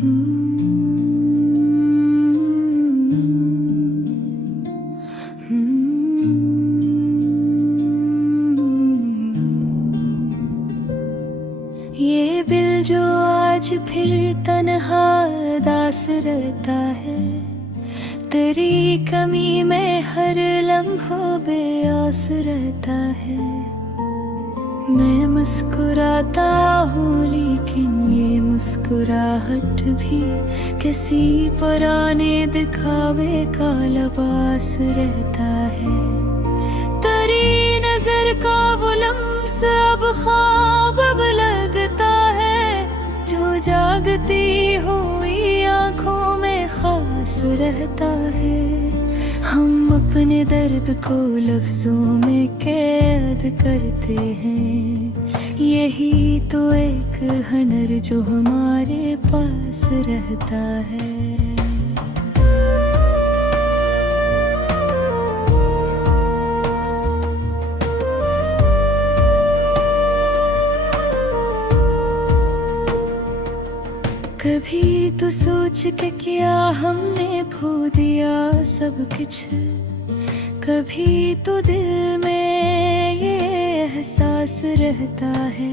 ये दिल जो आज फिर तन्हा दास रहता है, तेरी कमी में हर लम्हा बेआस रहता है। मैं मुस्कुराता हूँ लेकिन ये मुस्कुराहट भी किसी पुराने दिखावे का लिबास रहता है। तेरी नजर का वो लम्स अब ख्वाब अब लगता है, जो जागती हुई आँखों में खास रहता है। हम अपने दर्द को लफ्जों में कैद करते हैं, यही तो एक हुनर जो हमारे पास रहता है। कभी तो सोच के किया हमने खो दिया सब कुछ, कभी तो दिल में ये एहसास रहता है।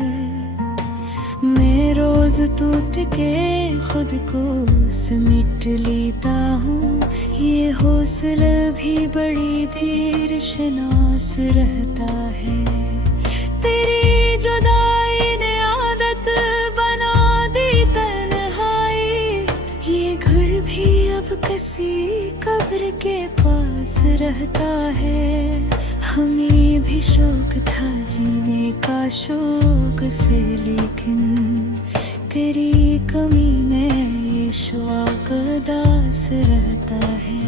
मैं रोज टूट के खुद को समेट लेता हूँ, ये हौसला भी बड़ी देर शनास रहता है। तेरी जुदाई ने आदत बना दी तन्हाई, ये घर भी अब किसी कब्र के पास रहता है। हमें भी शौक था जीने का शौक से, लेकिन तेरी कमी में ये शौक दास रहता है।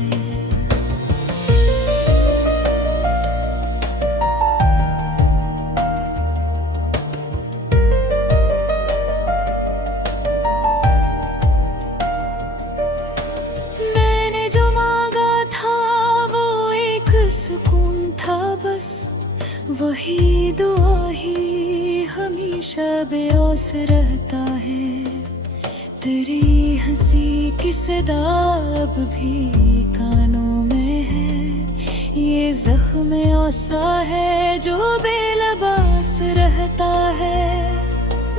सुकून था बस वही दुआ ही हमेशा बेऔस रहता है। तेरी हंसी की सदा अब भी कानों में है, ये जख्म औसा है जो बेलबास रहता है।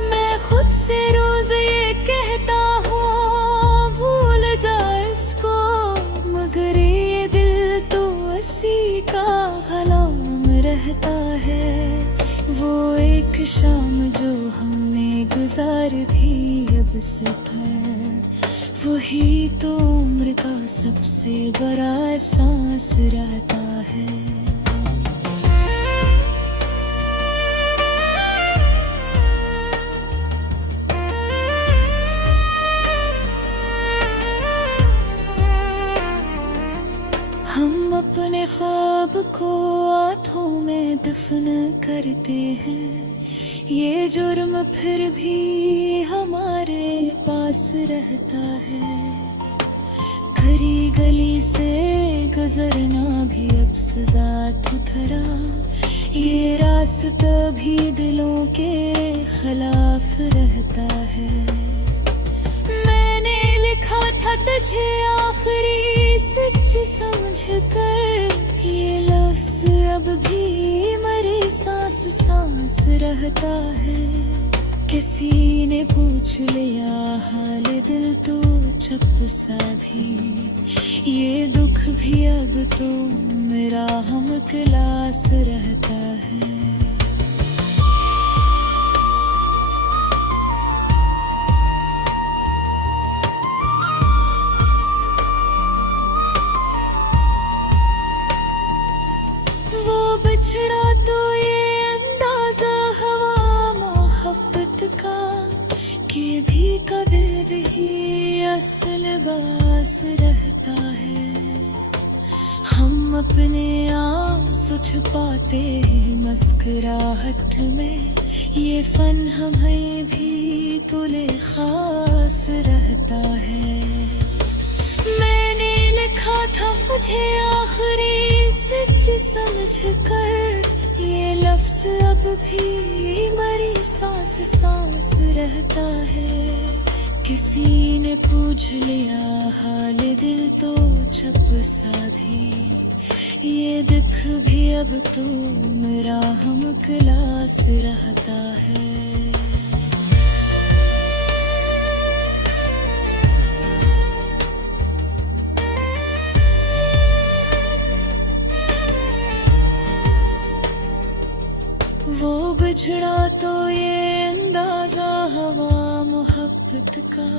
मैं खुद से रोज ये कहता हूँ भूल जा इसको, मगर ये दिल तो उसी का गुलाम रहता है। वो एक शाम जो हमने गुजार भी अब सफर, वही तो उम्र का सबसे बड़ा एहसास रहता है। हम अपने ख्वाब को आँखों में दफन करते हैं, ये जुर्म फिर भी हमारे पास रहता है। खरी गली से गुजरना भी अब सजा तो धरा, ये रास्ता भी दिलों के खिलाफ रहता है। मैंने लिखा था तुझे आखिरी सच समझ कर, ये लफ्ज अब भी मेरी सांस सांस रहता है। किसी ने पूछ लिया हाल दिल तो चुप सा भी, ये दुख भी अब तो मेरा हम क्लास रहता है। बिछड़ा तो ये अंदाजा हवा मोहब्बत का, कि भी कदर ही असल बास रहता है। हम अपने आंसू छुपाते हैं मुस्कुराहट में, ये फन हमें भी तुले खास रहता है। मैंने लिखा था मुझे आखिरी सच समझ कर, ये लफ्ज अब भी मेरी सांस सांस रहता है। किसी ने पूछ लिया हाल दिल तो चुप साधी, ये दुख भी अब तो मेरा हम क्लास रहता है। वो बिछड़ा तो ये अंदाजा हवा मोहब्बत का,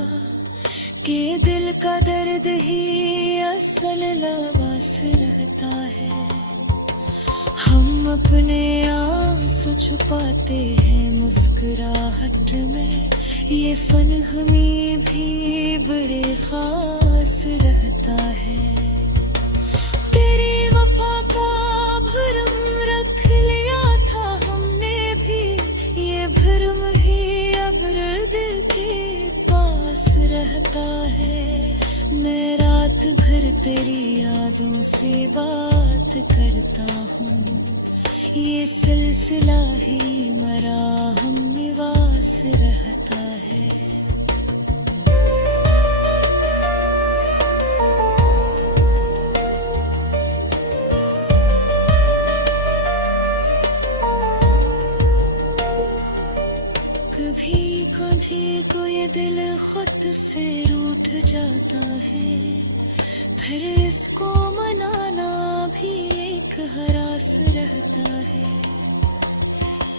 कि दिल का दर्द ही असल लबास रहता है। हम अपने आंसू छुपाते हैं मुस्कुराहट में, ये फन हमें भी बड़े खास रहता है। तेरी वफा का भरम रख लिया था हमने भी, ये भरम ही अब दिल के पास रहता है। मैं रात भर तेरी यादों से बात करता हूँ, ये सिलसिला ही मेरा हम निवास रहता है। कभी कभी को ये दिल खुद से रूठ जाता है, फिर इसको मनाना भी एक हरास रहता है।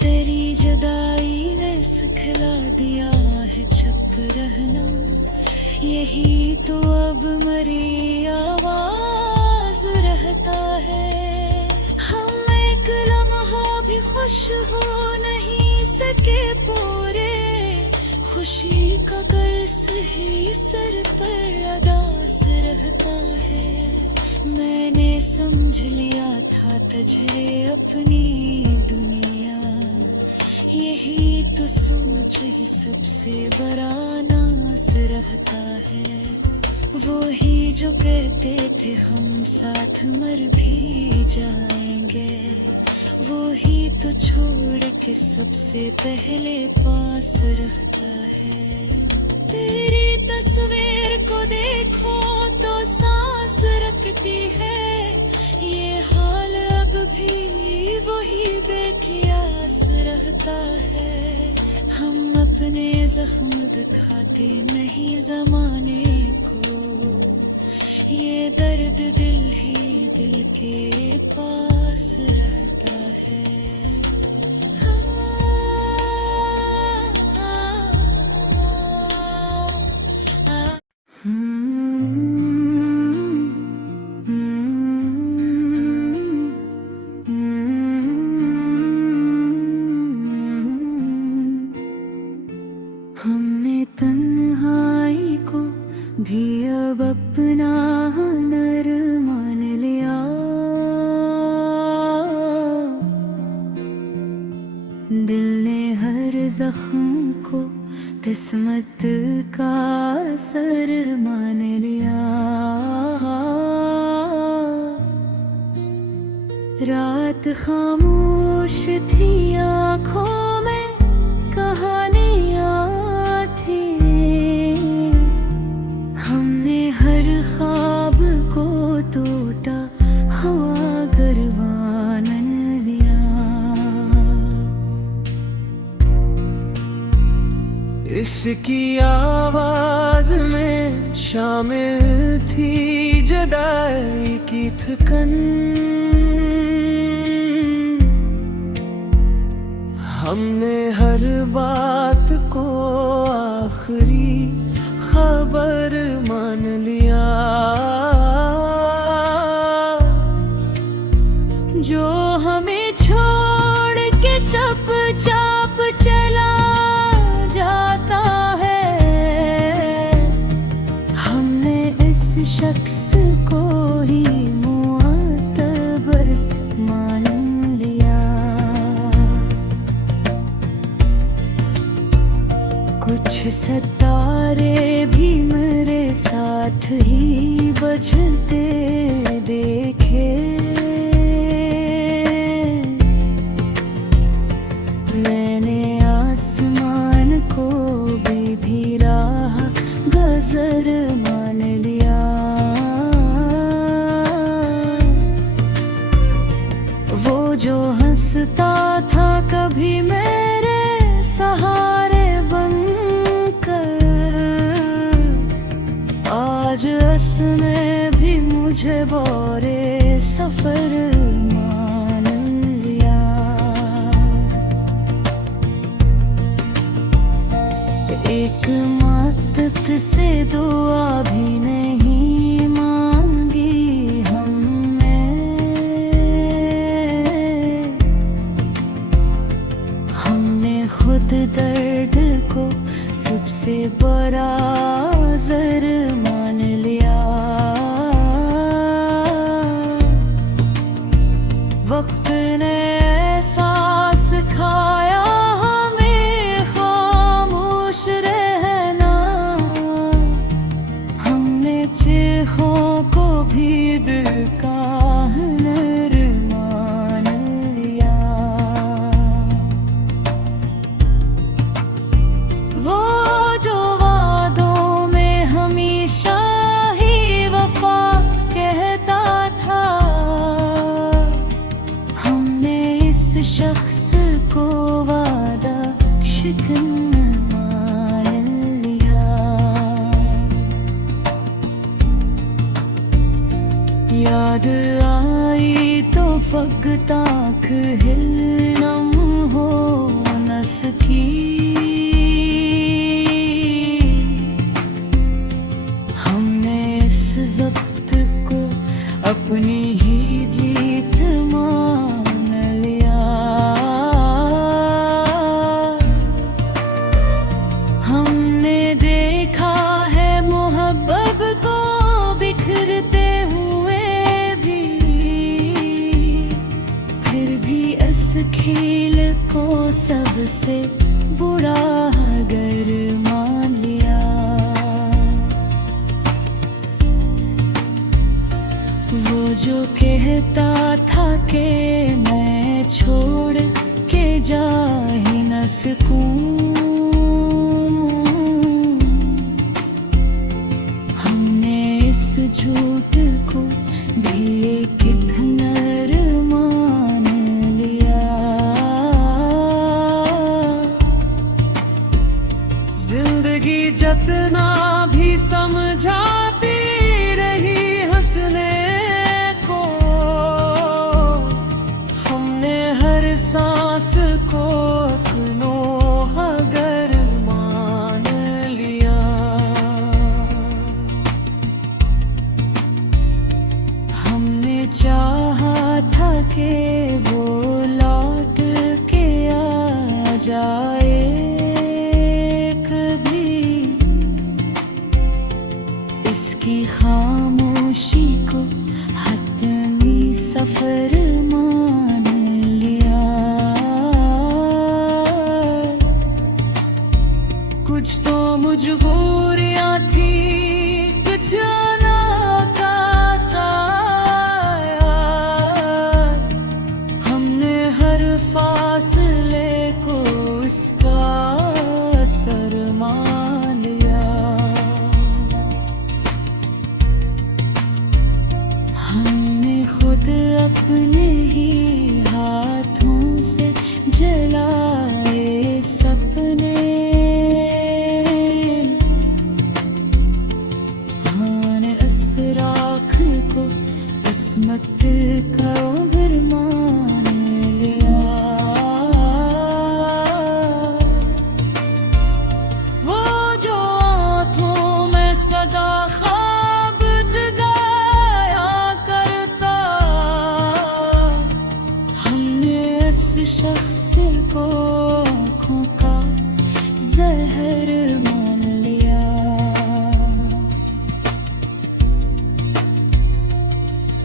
तेरी जुदाई ने सिखला दिया है चुप रहना, यही तो अब मरी आवाज रहता है। हम एक लम्हा भी खुश हो नहीं सके पूरे, खुशी का कर्ज ही सर पर अदास रहता है। मैंने समझ लिया था तुझे अपनी दुनिया, यही तो सोच ही सबसे बड़ा नास रहता है। वो ही जो कहते थे हम साथ मर भी जाएंगे, वो ही तो छोड़ के सबसे पहले पास रहता है। तेरी तस्वीर को देखो तो सांस रखती है, ये हाल अब भी वही बेकियास रहता है। हम अपने जख्म दिखाते नहीं जमाने को, ये दर्द दिल ही दिल के पास रहता है। हमने तन्हाई को भी अब अपना हुनर मान लिया, दिल ने हर जख्म को किस्मत का असर मान लिया। रात खामोश थी आँखों में कहानियाँ थी, हमने हर ख्वाब को टूटा हवा गरबान लिया। इसकी आवाज में शामिल थी जुदाई की थकन, हमने हर बात को आखिरी खबर मान लिया। जो हमें छोड़ के चुपचाप चला जाता है, हमने इस शख्स को ही मुअतबर मान लिया। कुछ सितारे भी मेरे साथ ही बजते देखे, मैंने आसमान को भी राह सफर मान लिया। वो जो हंसता था कभी मेरे सहारे बनकर, आज उसने भी मुझे बोरे सफर मान लिया। एक मदद से दुआ भी नहीं मांगी हमने, हमने खुद दर्द को सबसे बड़ा ज़र मान लिया। वक्त ने ऐसा सिखाया हमें खामोश रहना, हमने चीखों को भी दिल का हुनर मान लिया। वो जो वादों में हमेशा ही वफा कहता था, हमने इस शख्स को वादा शिकन मान लिया। याद आई तो फकत आँख हिलनम हो न सकी, हमने इस ज़ब्त को अपनी ही जीत मान लिया। हमने देखा है मोहब्बत को बिखरते हुए भी, फिर भी इस खेल को सबसे बुरा अगर मान लिया। वो जो कहता था कि मैं छोड़ के जा ही न सकूं, हमने इस झूठ को भी एक हुनर मान लिया। जिंदगी जितना भी समझाती रही हंसने को, हमने हर सांस को अपनों अगर मान लिया। हमने चाहा था कि वो लौट के आ जाए कभी, इसकी खामोशी को हतमी सफर मान लिया। कुछ तो मजबूरियां थी, कुछ आना का साया, हमने हर फासले को उसका असर मान लिया। हमने खुद अपने ही हाथों से जलाए सपने, हाँ इस राख को किस्मत का घर मान लिया। वो जो आँखों में सदा ख्वाब जगाया करता, हमने इस शख्स को आँखों का जहर मान लिया।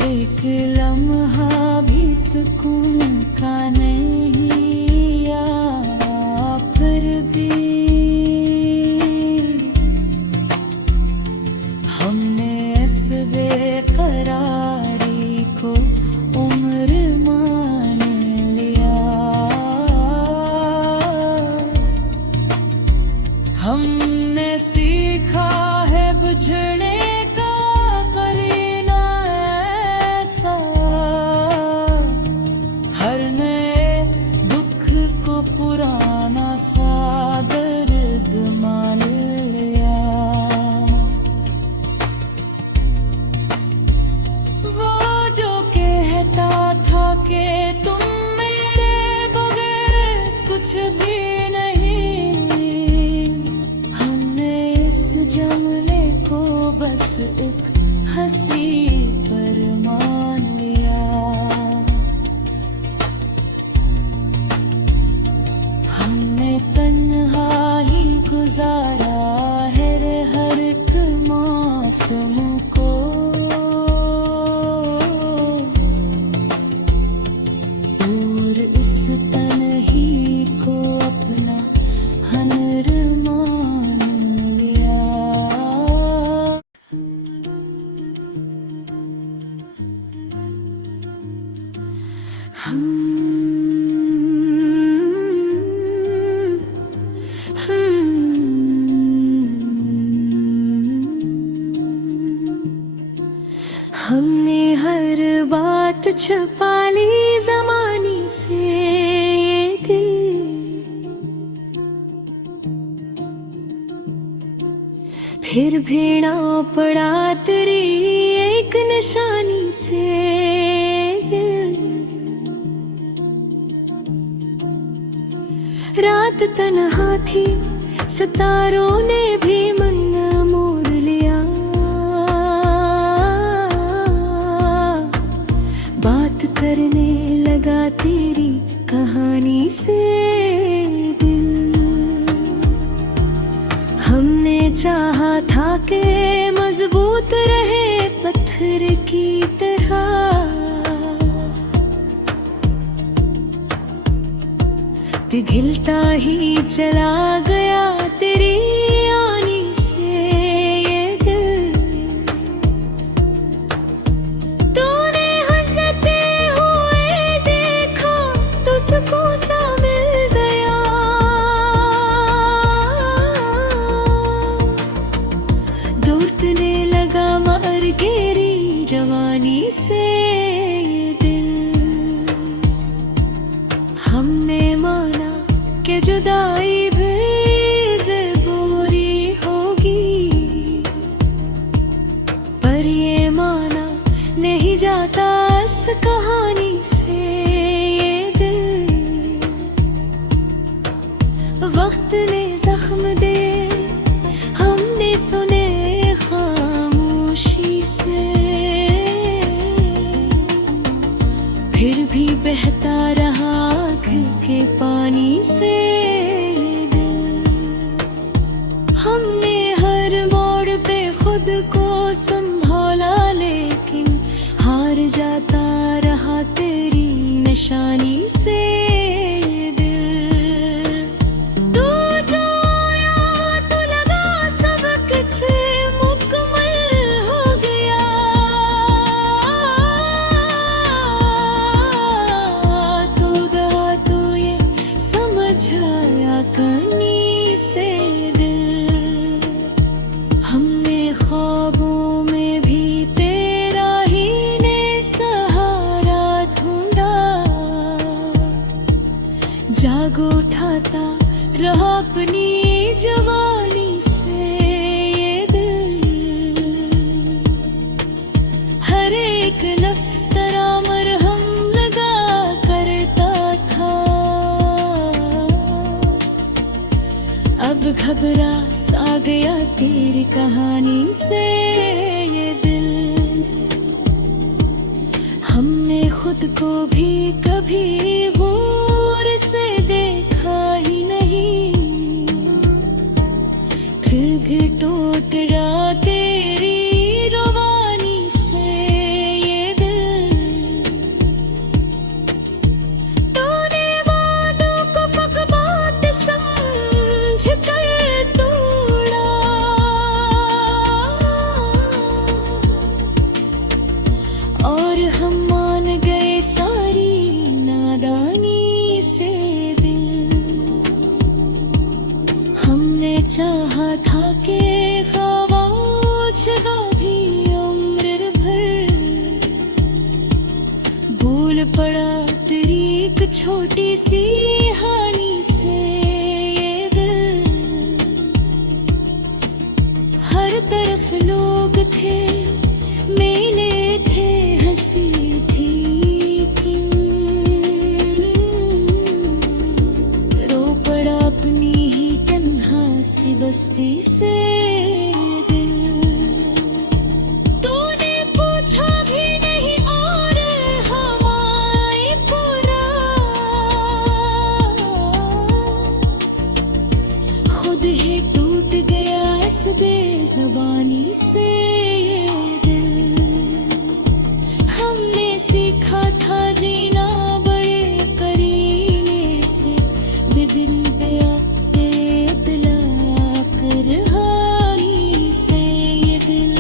एक लम्हा भी सुकून का नहीं या फिर भी, हमने इस बेकरारी को उम्र मान लिया। हमने सीखा है बुझ बिछड़ने का करीना ऐसा, हर नए दुख को पुराना सा दर्द मान लिया। वो जो कहता था कि तुम मेरे बगैर कुछ भी नहीं, हमने इस जमले को बस एक हंसी पर मान लिया। हमने तन्हा ही गुजारा है हर एक मौसम को, और इस तन्ही को अपना हनर मान लिया। हमने हर बात छुपा ली ज़माने से, ये दिल फिर भी ना पड़ा तेरी एक निशानी से। रात तन्हा थी, सितारों ने भी मन मोर लिया। बात करने लगा तेरी कहानी से दिल। हमने चाहा था कि मजबूत रहे पत्थर की तरह, पिघलता ही चला गया तेरी आनी से ये दिल। तूने हंसते हुए देखा तो सुकून सा मिल गया। दौड़ने लगा मर गेरी जवानी से ये दिल। हमने माना कि जुदाई भी ज़बूरी होगी, पर ये माना नहीं जाता इस कहानी से ये दिल। वक्त ने जख्म दे हमने सुने खामोशी से, फिर भी बहता रहा आँख के पानी से दिल। हमने हर मोड़ पे खुद को संभाला, लेकिन हार जाता रहा तेरी निशानी से दिल। तू जो आया तो लगा सब कुछ मुकम्मल हो गया। तू गया तो ये समझ आया कहानी से दिल। हमने ख्वाबों में भी तेरा ही ने सहारा ढूंढा, जाग उठाता रहा अपनी जवानी से ये दिल। हर एक लफ्ज़ तेरा मरहम लगा करता था, अब घबरा सा गया तेरी कहानी से ये दिल। हमने खुद को भी कभी गौर से देखा ही नहीं, घुटोट रहा तेरी रवानी से ये दिल। तूने वादों को फकबात समझ कर तोड़ा, और हम मान गए सारी नादानी तरफ लोग थे, मेले थे, हंसी थी, रो पड़ा अपनी ही तन्हा सी बस्ती से दिल। तूने पूछा भी नहीं और हवाएं पूरा, खुद ही टूट गया इस बेज़ुबानी से ये दिल। हमने सीखा था जीना बड़े करीने से, बेदिल बेअक़ल कर हारी से ये दिल।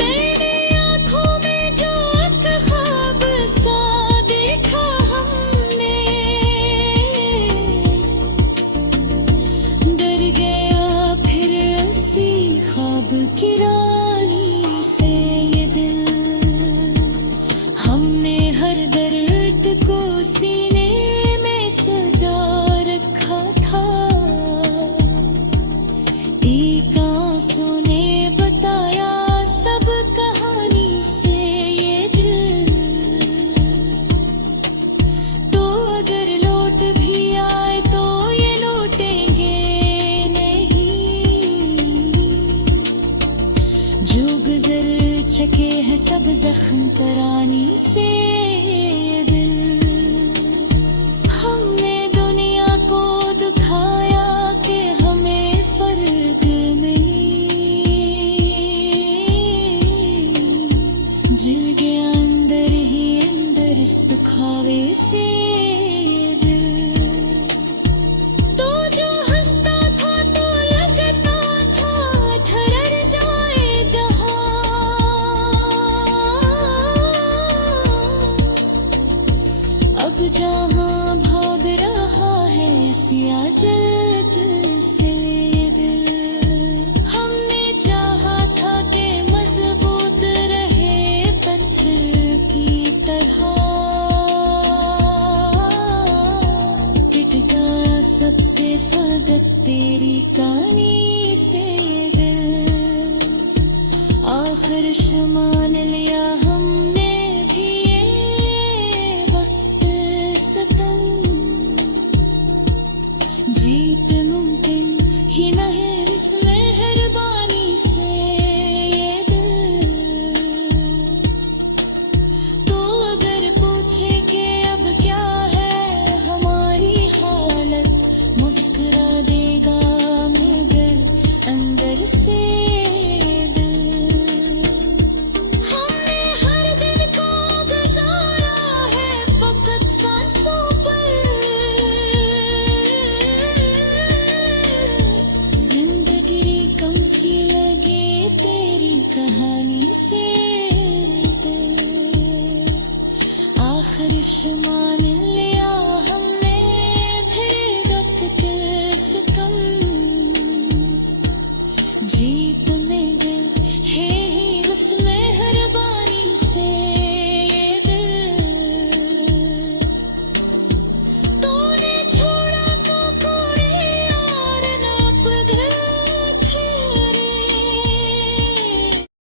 मैंने आँखों में जो एक ख्वाब सा देखा हमने, डर गया फिर उसी ख्वाब की रानी से ये दिल। हमने हर दर्द को सीने में सजा रखा था, एक आंसू ने बताया सब कहानी से ये दिल। तो अगर लौट भी आए तो ये लौटेंगे नहीं, जो गुजर चुके हैं सब जख्म तरानी से ये दिल। हमने दुनिया को दिखाया कि हमें फर्क नहीं, जल गया अंदर ही अंदर इस दुखावे से ये दिल। तो जो हंसता था तो लगता था ठहर जाए जहां, अब जहां भाग रहा है सिया जल्द से ये दिल। हमने चाहा था कि मजबूत रहे पत्थर की तरह, पिट गया सबसे फकत तेरी कहानी से ये दिल। आखिर शमान लिया